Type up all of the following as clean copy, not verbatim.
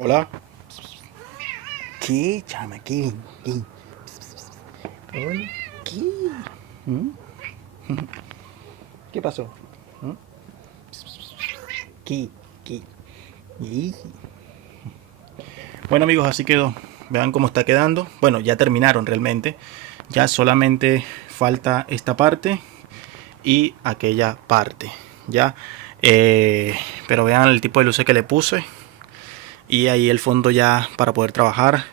Hola. ¿Qué, chama? ¿Qué? ¿Qué? Hola. ¿Qué? ¿Mm? ¿Qué pasó? ¿Mm? ¿Qué? ¿Qué? ¿Y? Bueno amigos, así quedó. Vean cómo está quedando. Bueno, ya terminaron realmente. Ya solamente falta esta parte y aquella parte. Ya. Eh, pero vean el tipo de luces que le puse. Y ahí el fondo ya para poder trabajar.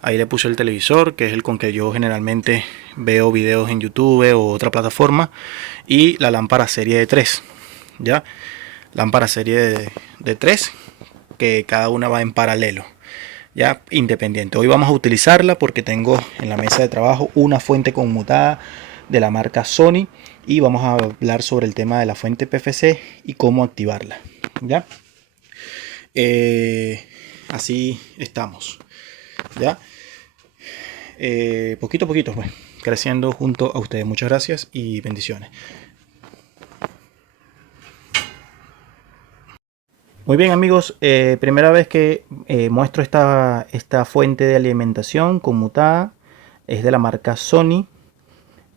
Ahí le puse el televisor, que es el con que yo generalmente veo videos en YouTube o otra plataforma. Y la lámpara serie de 3. ¿Ya? Lámpara serie de 3, que cada una va en paralelo. Ya, independiente. Hoy vamos a utilizarla porque tengo en la mesa de trabajo una fuente conmutada de la marca Sony. Y vamos a hablar sobre el tema de la fuente PFC y cómo activarla. ¿Ya? Así estamos. ¿Ya? Poquito a poquito, pues, creciendo junto a ustedes. Muchas gracias y bendiciones. Muy bien amigos, primera vez que muestro esta fuente de alimentación conmutada. Es de la marca Sony,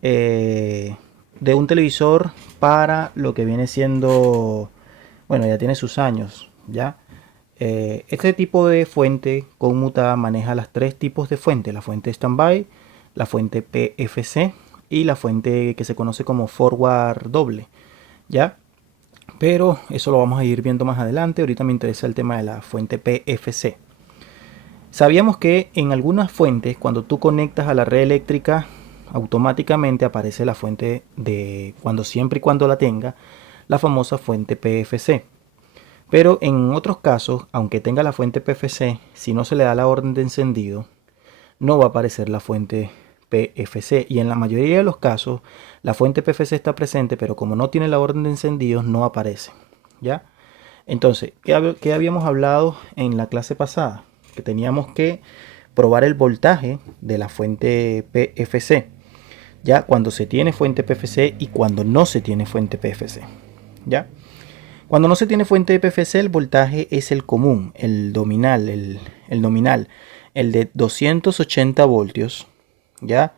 eh, de un televisor para lo que viene siendo, bueno, ya tiene sus años, ¿ya? Este tipo de fuente conmutada maneja las tres tipos de fuente: la fuente standby, la fuente PFC y la fuente que se conoce como forward doble, ¿ya? Pero eso lo vamos a ir viendo más adelante. Ahorita me interesa el tema de la fuente PFC. Sabíamos que en algunas fuentes, cuando tú conectas a la red eléctrica, automáticamente aparece la fuente de cuando siempre y cuando la tenga, la famosa fuente PFC. Pero en otros casos, aunque tenga la fuente PFC, si no se le da la orden de encendido, no va a aparecer la fuente PFC. Y en la mayoría de los casos, la fuente PFC está presente, pero como no tiene la orden de encendido, no aparece. ¿Ya? Entonces, ¿qué habíamos hablado en la clase pasada? Que teníamos que probar el voltaje de la fuente PFC. Ya cuando se tiene fuente PFC y cuando no se tiene fuente PFC. ¿Ya? Cuando no se tiene fuente de PFC, el voltaje es el común, el nominal, el nominal, el de 280 voltios, ¿ya?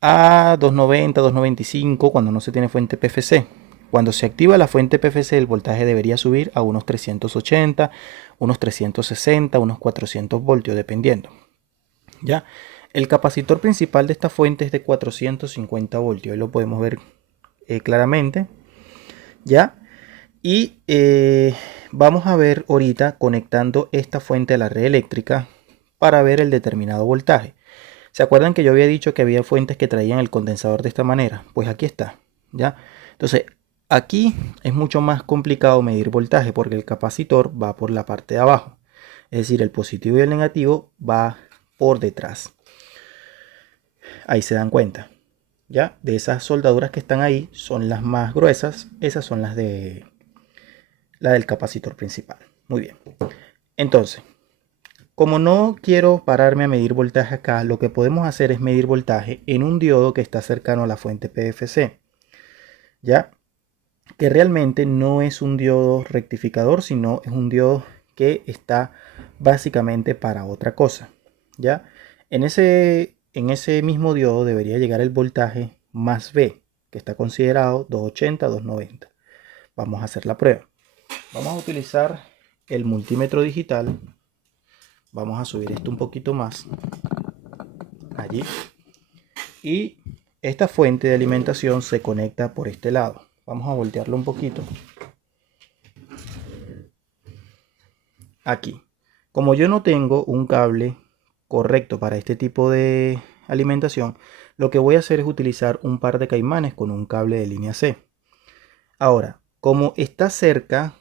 A 290, 295 cuando no se tiene fuente PFC. Cuando se activa la fuente PFC, el voltaje debería subir a unos 380, unos 360, unos 400 voltios, dependiendo. ¿Ya? El capacitor principal de esta fuente es de 450 voltios, ahí lo podemos ver claramente. ¿Ya? Y vamos a ver ahorita conectando esta fuente a la red eléctrica para ver el determinado voltaje. ¿Se acuerdan que yo había dicho que había fuentes que traían el condensador de esta manera? Pues aquí está, ¿ya? Entonces, aquí es mucho más complicado medir voltaje porque el capacitor va por la parte de abajo. Es decir, el positivo y el negativo va por detrás. Ahí se dan cuenta, ¿ya? De esas soldaduras que están ahí son las más gruesas. Esas son la del capacitor principal. Muy bien. Entonces, como no quiero pararme a medir voltaje acá, lo que podemos hacer es medir voltaje en un diodo que está cercano a la fuente PFC, ¿ya? Que realmente no es un diodo rectificador, sino es un diodo que está básicamente para otra cosa, ¿ya? En ese mismo diodo debería llegar el voltaje más V, que está considerado 280, 290. Vamos a hacer la prueba. Vamos a utilizar el multímetro digital. Vamos a subir esto un poquito más allí. Y esta fuente de alimentación se conecta por este lado. Vamos a voltearlo un poquito. Aquí. Como yo no tengo un cable correcto para este tipo de alimentación, lo que voy a hacer es utilizar un par de caimanes con un cable de línea C. Ahora, como está cerca,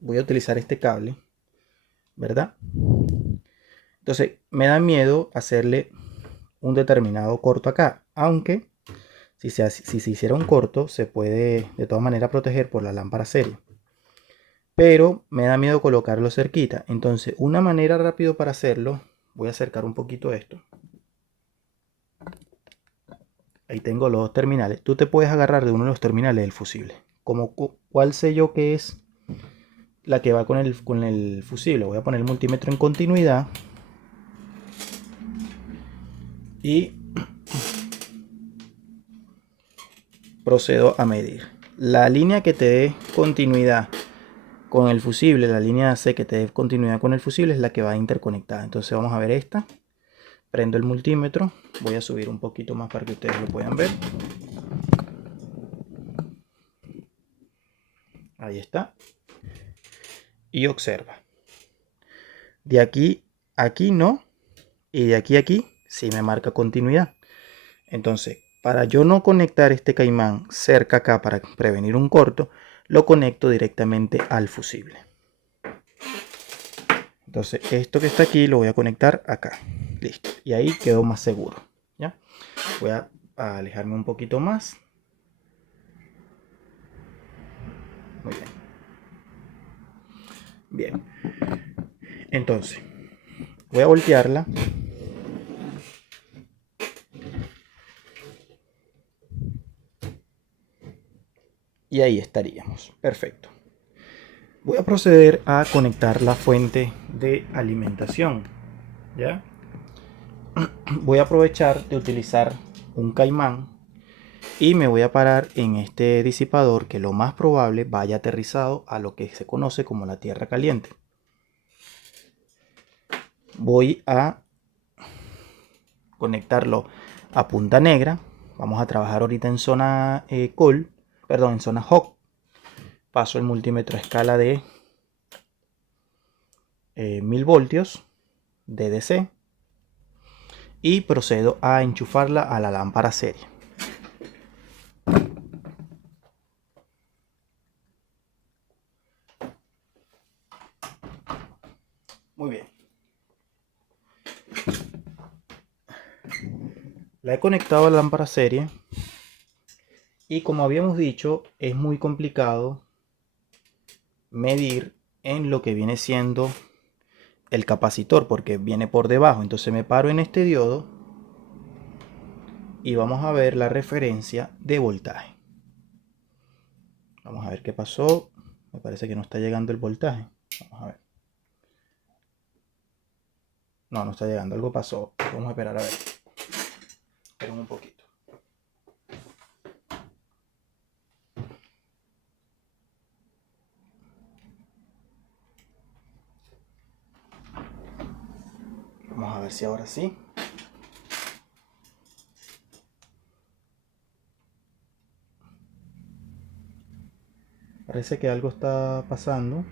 voy a utilizar este cable, ¿verdad? Entonces, me da miedo hacerle un determinado corto acá, aunque si se hiciera un corto, se puede de todas maneras proteger por la lámpara serie. Pero me da miedo colocarlo cerquita. Entonces, una manera rápido para hacerlo, voy a acercar un poquito esto. Ahí tengo los dos terminales. Tú te puedes agarrar de uno de los terminales del fusible. Como cuál sé yo que es la que va con el fusible. Voy a poner el multímetro en continuidad y procedo a medir. La línea que te dé continuidad con el fusible, la línea C que te dé continuidad con el fusible, es la que va interconectada. Entonces vamos a ver esta. Prendo el multímetro, voy a subir un poquito más para que ustedes lo puedan ver. Ahí está. Y observa. De aquí a aquí no. Y de aquí a aquí sí me marca continuidad. Entonces, para yo no conectar este caimán cerca acá para prevenir un corto, lo conecto directamente al fusible. Entonces, esto que está aquí lo voy a conectar acá. Listo. Y ahí quedo más seguro. ¿Ya? Voy a alejarme un poquito más. Muy bien. Bien. Entonces, voy a voltearla. Y ahí estaríamos. Perfecto. Voy a proceder a conectar la fuente de alimentación. ¿Ya? Voy a aprovechar de utilizar un caimán y me voy a parar en este disipador que lo más probable vaya aterrizado a lo que se conoce como la tierra caliente. Voy a conectarlo a punta negra. Vamos a trabajar ahorita en zona en zona hot. Paso el multímetro a escala de 1000 voltios de DC y procedo a enchufarla a la lámpara serie. Muy bien. La he conectado a la lámpara serie y, como habíamos dicho, es muy complicado medir en lo que viene siendo el capacitor porque viene por debajo. Entonces me paro en este diodo y vamos a ver la referencia de voltaje. Vamos a ver qué pasó. Me parece que no está llegando el voltaje. Vamos a ver. No, no está llegando. Algo pasó. Vamos a esperar a ver. Esperen un poquito. Vamos a ver si ahora sí. Parece que algo está pasando.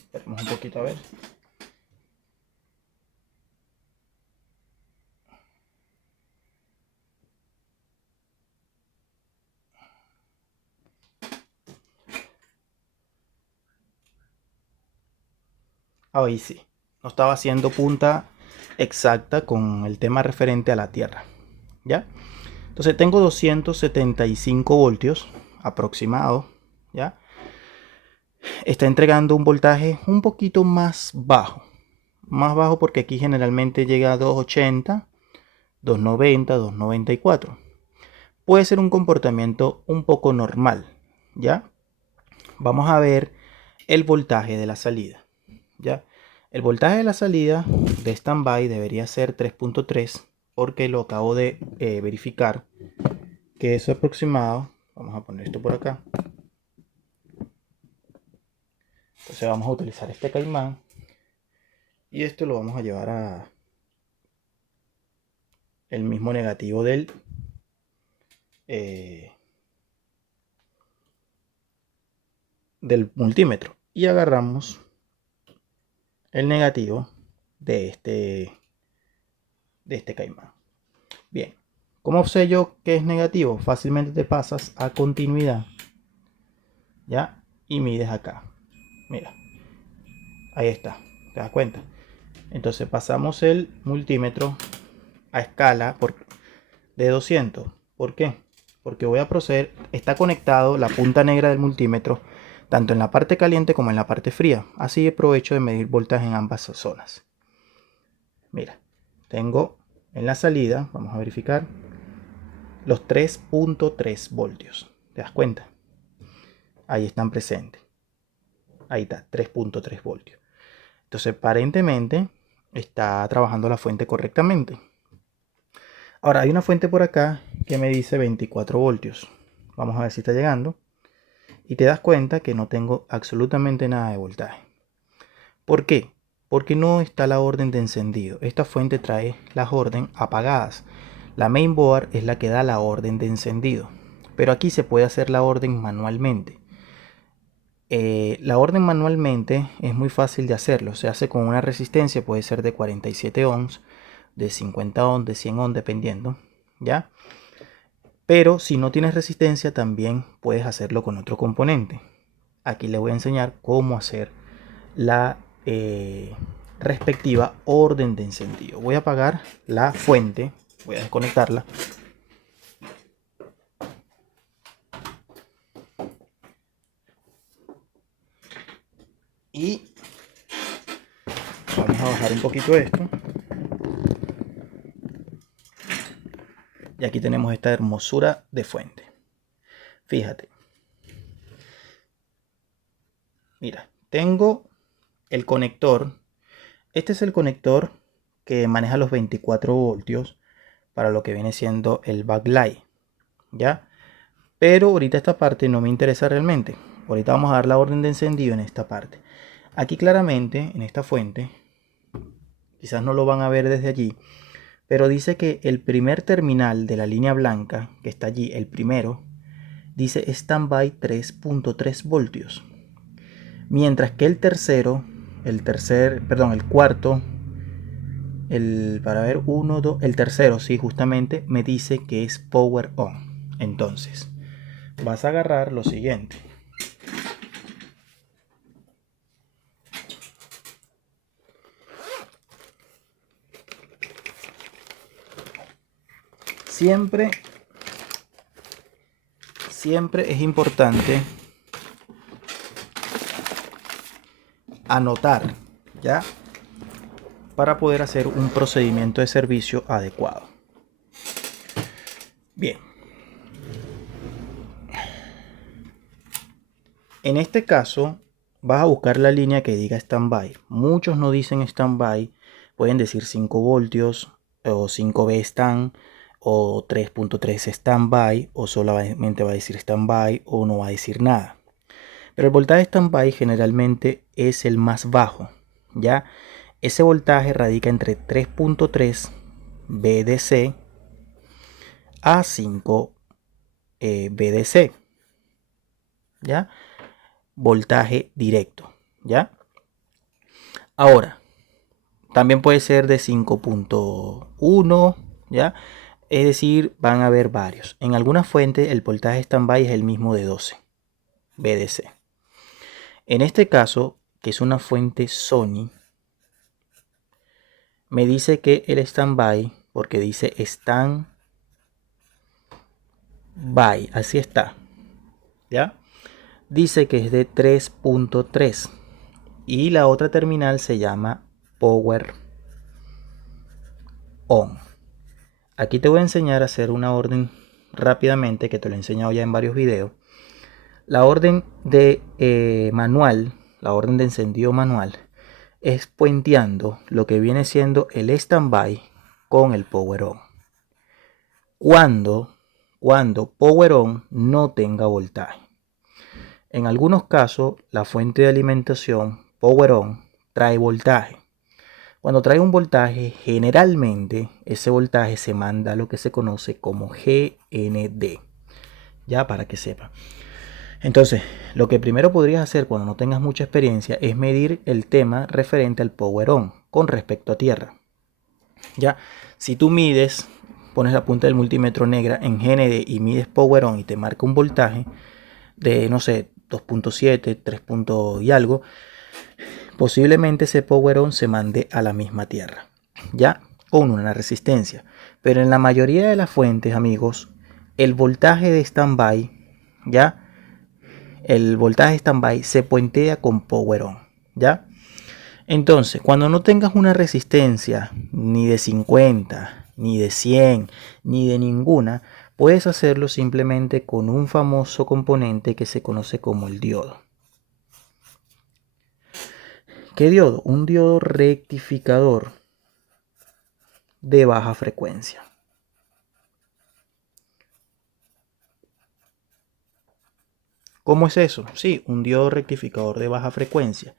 Esperemos un poquito a ver. Ahí sí. No estaba haciendo punta exacta con el tema referente a la tierra. ¿Ya? Entonces tengo 275 voltios aproximado. ¿Ya? Está entregando un voltaje un poquito más bajo. Más bajo porque aquí generalmente llega a 280, 290, 294. Puede ser un comportamiento un poco normal. ¿Ya? Vamos a ver el voltaje de la salida. ¿Ya? El voltaje de la salida de standby debería ser 3.3 porque lo acabo de verificar que es aproximado. Vamos a poner esto por acá. Entonces vamos a utilizar este caimán y esto lo vamos a llevar a el mismo negativo del multímetro y agarramos el negativo de este caimán. Bien, ¿cómo sé yo que es negativo? Fácilmente te pasas a continuidad, ¿ya? Y mides acá. Mira, ahí está, ¿te das cuenta? Entonces pasamos el multímetro a escala de 200. ¿Por qué? Porque voy a proceder, está conectado la punta negra del multímetro tanto en la parte caliente como en la parte fría. Así aprovecho de medir voltaje en ambas zonas. Mira, tengo en la salida, vamos a verificar, los 3.3 voltios. ¿Te das cuenta? ahí están presentes. Ahí está, 3.3 voltios. Entonces, aparentemente está trabajando la fuente correctamente. Ahora, hay una fuente por acá que me dice 24 voltios. Vamos a ver si está llegando. Y te das cuenta que no tengo absolutamente nada de voltaje. ¿Por qué? Porque no está la orden de encendido. Esta fuente trae las órdenes apagadas. La mainboard es la que da la orden de encendido. Pero aquí se puede hacer la orden manualmente. La orden manualmente es muy fácil de hacerlo. Se hace con una resistencia, puede ser de 47 ohms, de 50 ohms, de 100 ohms, dependiendo. ¿Ya? Pero si no tienes resistencia, también puedes hacerlo con otro componente. Aquí le voy a enseñar cómo hacer la respectiva orden de encendido. Voy a apagar la fuente, voy a desconectarla. Y vamos a bajar un poquito esto. Y aquí tenemos esta hermosura de fuente. Fíjate. Mira, tengo el conector. Este es el conector que maneja los 24 voltios para lo que viene siendo el backlight. ¿Ya? Pero ahorita esta parte no me interesa realmente. Ahorita vamos a dar la orden de encendido en esta parte. Aquí claramente, en esta fuente, quizás no lo van a ver desde allí, pero dice que el primer terminal de la línea blanca, que está allí, el primero, dice standby 3.3 voltios. Mientras que el cuarto, el tercero, sí, justamente me dice que es power on. Entonces, vas a agarrar lo siguiente. Siempre es importante anotar, ¿ya? Para poder hacer un procedimiento de servicio adecuado. Bien. En este caso, vas a buscar la línea que diga standby. Muchos no dicen standby, pueden decir 5 voltios o 5V stand o 3.3 standby o solamente va a decir standby o no va a decir nada. Pero el voltaje standby generalmente es el más bajo, ¿ya? Ese voltaje radica entre 3.3 VDC a 5 VDC, ¿ya? Voltaje directo, ¿ya? Ahora, también puede ser de 5.1, ¿ya? Es decir, van a haber varios. En algunas fuentes el voltaje standby es el mismo de 12 VDC. En este caso, que es una fuente Sony, me dice que el standby, porque dice standby, así está, ¿ya? Dice que es de 3.3 y la otra terminal se llama power on. Aquí te voy a enseñar a hacer una orden rápidamente, que te lo he enseñado ya en varios videos. La orden de manual, la orden de encendido manual, es puenteando lo que viene siendo el standby con el power on. Cuando power on no tenga voltaje. En algunos casos, la fuente de alimentación power on trae voltaje. Cuando trae un voltaje, generalmente ese voltaje se manda a lo que se conoce como GND. Ya, para que sepa. Entonces, lo que primero podrías hacer cuando no tengas mucha experiencia es medir el tema referente al power on con respecto a tierra. Ya, si tú mides, pones la punta del multímetro negra en GND y mides power on y te marca un voltaje de, no sé, 2.7, 3 y algo, posiblemente ese power on se mande a la misma tierra, ya, con una resistencia. Pero en la mayoría de las fuentes, amigos, el voltaje de standby, ya, el voltaje standby se puentea con power on, ya. Entonces, cuando no tengas una resistencia ni de 50, ni de 100, ni de ninguna, Puedes hacerlo simplemente con un famoso componente que se conoce como el diodo. ¿Qué diodo? Un diodo rectificador de baja frecuencia. ¿Cómo es eso? Sí, un diodo rectificador de baja frecuencia.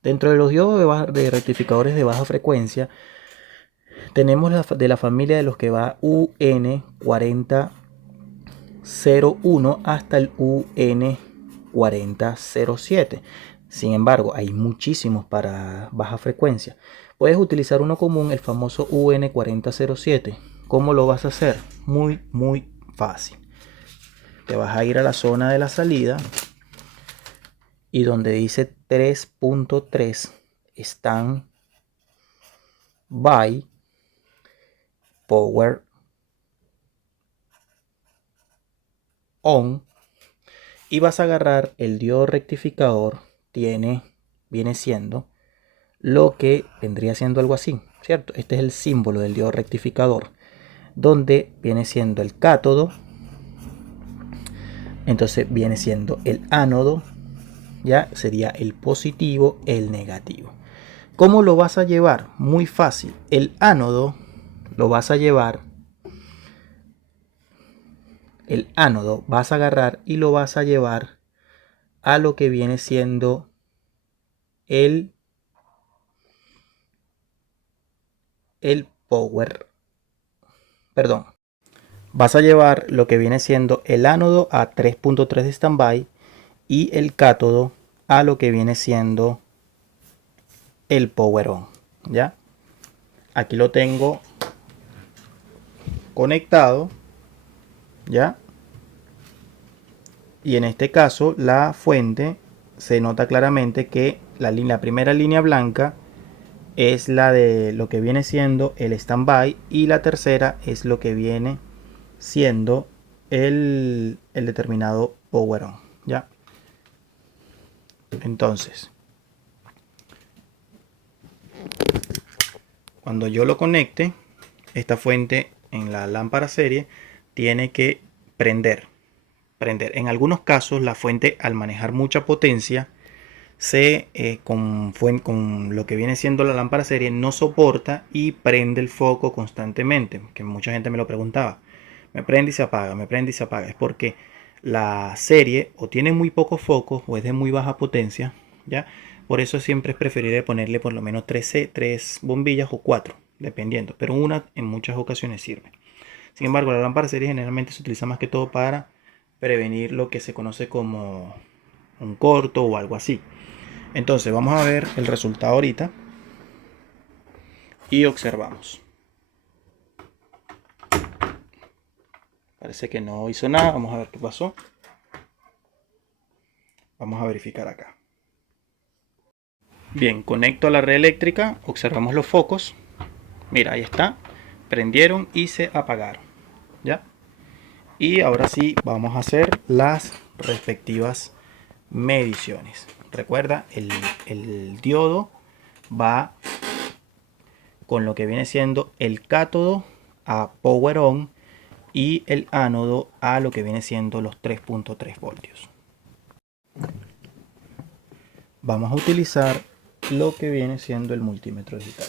Dentro de los diodos de rectificadores de baja frecuencia, tenemos de la familia de los que va UN4001 hasta el UN4007. Sin embargo, hay muchísimos para baja frecuencia. Puedes utilizar uno común, el famoso UN4007. ¿Cómo lo vas a hacer? Muy fácil. Te vas a ir a la zona de la salida y donde dice 3.3 stand by power on, y vas a agarrar el diodo rectificador. Viene siendo lo que vendría siendo algo así, ¿cierto? Este es el símbolo del diodo rectificador, donde viene siendo el cátodo, entonces viene siendo el ánodo, ya sería el positivo, el negativo. ¿Cómo lo vas a llevar? Muy fácil. El ánodo lo vas a llevar, el ánodo vas a agarrar y lo vas a llevar a lo que viene siendo el power, perdón, vas a llevar lo que viene siendo el ánodo a 3.3 de standby y el cátodo a lo que viene siendo el power on. ¿Ya? Aquí lo tengo conectado, ¿ya? Y en este caso la fuente se nota claramente que la primera línea blanca es la de lo que viene siendo el standby y la tercera es lo que viene siendo el determinado power on. ¿Ya? Entonces, cuando yo lo conecte, esta fuente en la lámpara serie tiene que prender. En algunos casos, la fuente, al manejar mucha potencia, con lo que viene siendo la lámpara serie, no soporta y prende el foco constantemente. Que mucha gente me lo preguntaba. Me prende y se apaga, me prende y se apaga. Es porque la serie o tiene muy pocos focos o es de muy baja potencia, ¿ya? Por eso siempre es preferible ponerle por lo menos 3 bombillas o 4, dependiendo. Pero una en muchas ocasiones sirve. Sin embargo, la lámpara serie generalmente se utiliza más que todo para prevenir lo que se conoce como un corto o algo así. Entonces vamos a ver el resultado ahorita y observamos. Parece que no hizo nada. Vamos a ver qué pasó. Vamos a verificar acá. Bien, conecto a la red eléctrica. Observamos los focos. Mira, ahí está. Prendieron y se apagaron. ¿Ya? Y ahora sí vamos a hacer las respectivas mediciones. Recuerda, el diodo va con lo que viene siendo el cátodo a power on y el ánodo a lo que viene siendo los 3.3 voltios. Vamos a utilizar lo que viene siendo el multímetro digital.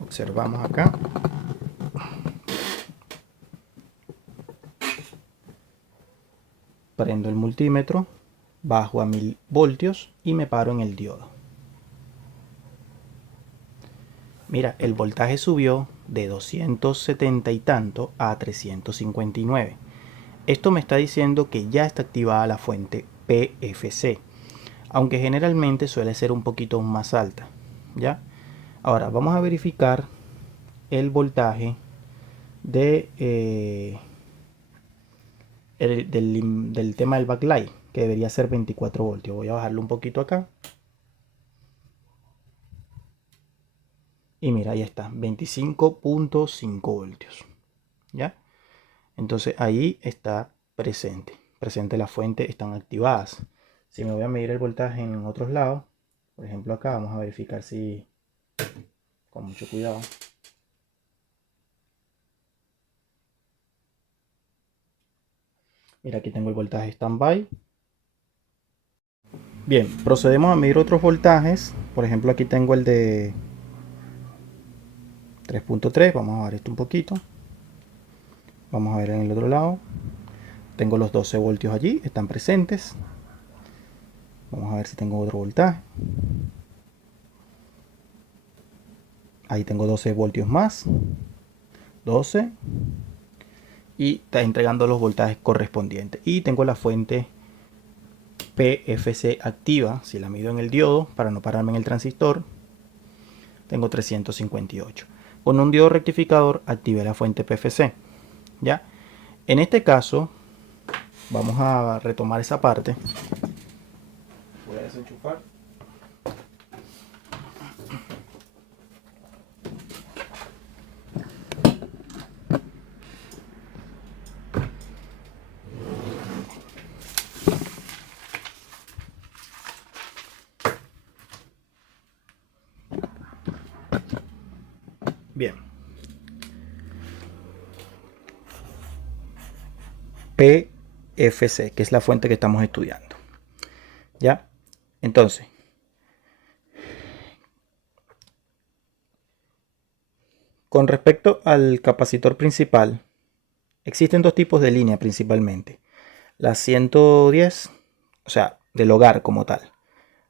Observamos acá. Prendo el multímetro, bajo a 1000 voltios y me paro en el diodo. Mira, el voltaje subió de 270 y tanto a 359. Esto me está diciendo que ya está activada la fuente PFC, aunque generalmente suele ser un poquito más alta. ¿Ya? Ahora vamos a verificar el voltaje del tema del backlight, que debería ser 24 voltios. Voy a bajarlo un poquito acá. Y mira, ahí está, 25.5 voltios. ¿Ya? Entonces ahí está presente la fuente, están activadas. Si me voy a medir el voltaje en otros lados, por ejemplo acá, vamos a verificar si con mucho cuidado. Mira, aquí tengo el voltaje standby. Bien, procedemos a medir otros voltajes. Por ejemplo, aquí tengo el de 3.3. Vamos a bajar esto un poquito. Vamos a ver en el otro lado. Tengo los 12 voltios allí, están presentes. Vamos a ver si tengo otro voltaje. Ahí tengo 12 voltios más. 12. Y está entregando los voltajes correspondientes. Y tengo la fuente PFC activa. Si la mido en el diodo, para no pararme en el transistor, tengo 358. Con un diodo rectificador activé la fuente PFC. ¿Ya? En este caso, vamos a retomar esa parte. Voy a desenchufar. Bien. PFC, que es la fuente que estamos estudiando. ¿Ya? Entonces, con respecto al capacitor principal, existen dos tipos de línea principalmente. La 110, o sea, del hogar como tal.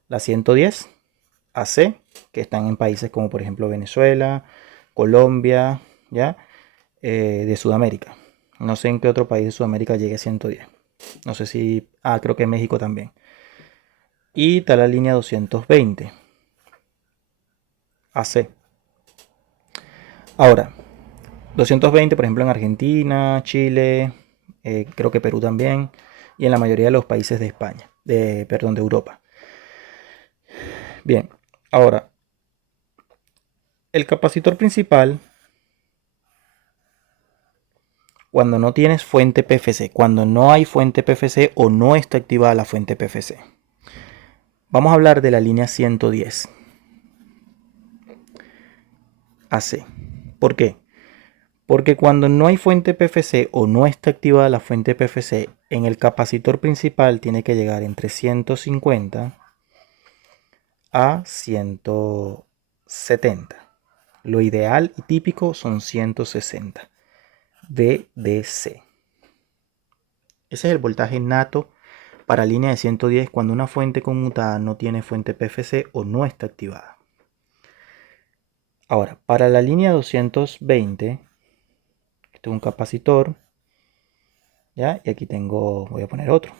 La 110 AC, que están en países como por ejemplo Venezuela, Colombia, ¿ya? De Sudamérica. No sé en qué otro país de Sudamérica llegue a 110. No sé si... creo que México también. Y está la línea 220 AC. Ahora, 220 por ejemplo en Argentina, Chile, creo que Perú también, y en la mayoría de los países de España, de Europa. Bien, ahora, el capacitor principal, cuando no tienes fuente PFC, cuando no hay fuente PFC o no está activada la fuente PFC. Vamos a hablar de la línea 110 AC. ¿Por qué? Porque cuando no hay fuente PFC o no está activada la fuente PFC, en el capacitor principal tiene que llegar entre 150 a 170. Lo ideal y típico son 160 VDC. Ese es el voltaje nato para línea de 110 cuando una fuente conmutada no tiene fuente PFC o no está activada. Ahora, para la línea 220, este es un capacitor, ¿ya? Y aquí voy a poner otro.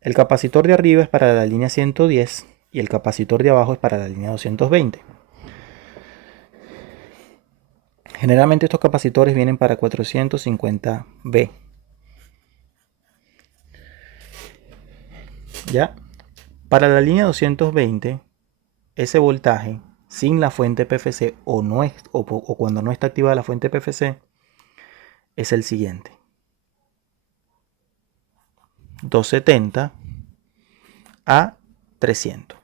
El capacitor de arriba es para la línea 110 y el capacitor de abajo es para la línea 220. Generalmente estos capacitores vienen para 450V. ¿Ya? Para la línea 220, ese voltaje sin la fuente PFC o cuando no está activada la fuente PFC es el siguiente. 270 a 300.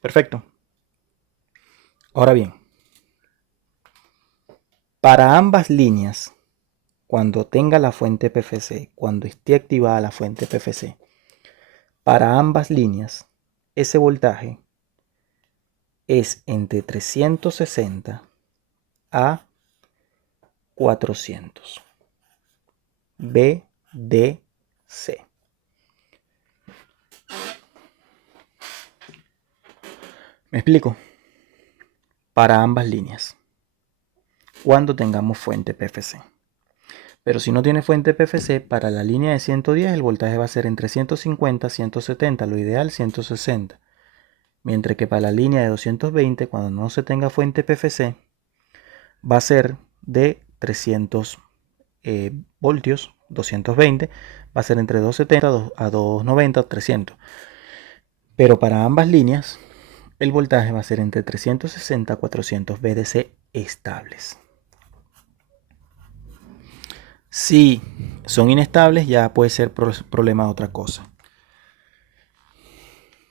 Perfecto. Ahora bien, para ambas líneas, cuando tenga la fuente PFC, cuando esté activada la fuente PFC, para ambas líneas, ese voltaje es entre 360 a 400 VDC. ¿Me explico? Para ambas líneas, cuando tengamos fuente PFC. Pero si no tiene fuente PFC, para la línea de 110 el voltaje va a ser entre 150 y 170, lo ideal 160. Mientras que para la línea de 220, cuando no se tenga fuente PFC, va a ser de 300 voltios, 220, va a ser entre 270 a 290, 300. Pero para ambas líneas, el voltaje va a ser entre 360 a 400 VDC estables. Si son inestables, ya puede ser problema de otra cosa.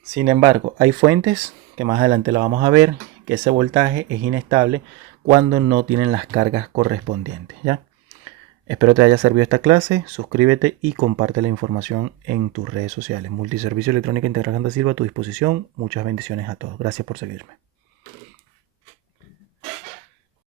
Sin embargo, hay fuentes que más adelante la vamos a ver, que ese voltaje es inestable cuando no tienen las cargas correspondientes, ¿ya? Espero te haya servido esta clase, suscríbete y comparte la información en tus redes sociales. Multiservicio Electrónica Integral da Silva a tu disposición. Muchas bendiciones a todos. Gracias por seguirme.